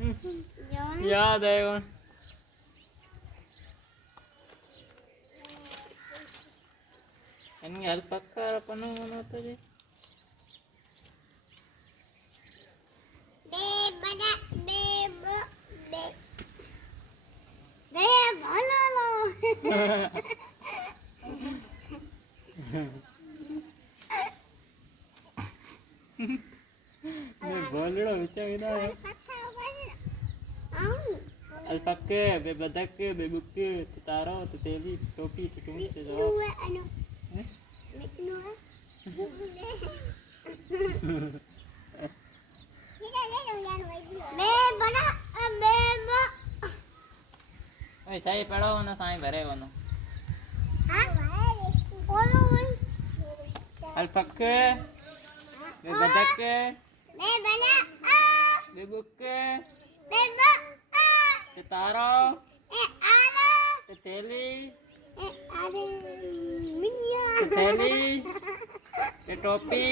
याद है कौन अल्पाका अपन होता जी बोलड़ो विचार अल्पाके बे बदके बे बुके तारो तो तेली टोपी तो टूंस से दो साई पढ़ो ना साई भरे वनो अल्पाके बे बदके बे बुके ते तारो ते तेली ते टोपी